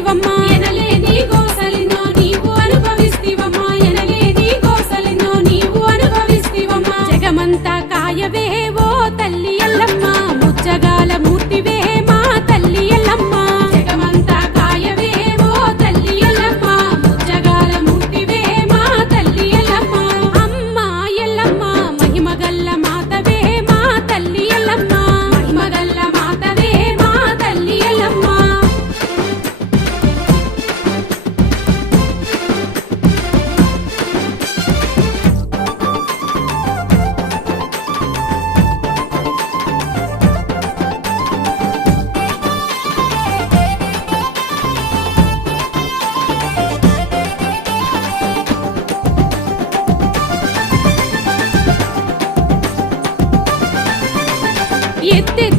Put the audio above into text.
అనుభవిస్తివమ్మా ఎనలేని గోసలినో నీవు అనుభవిస్తివమ్మా ఎనలేని గోసలినో నీవు అనుభవిస్తివమ్మా జగమంతా కాయవే ఓ తల్లి ఎల్లమ్మ ముచ్చగాల మూర్తివే మా తల్లి ఎల్లమ్మ జగమంతా కాయవే ఓ తల్లి ఎల్లమ్మ ముచ్చగాల మూర్తివే మా తల్లి ఎల్లమ్మ అమ్మ ఎల్లమ్మ మహిమగల్ల మాతవే మా తల్లి ఎల్లమ్మ మహిమగల్ల మాతవే మా తల్లి ఎల్లమ్మ ఎత్తెత్తి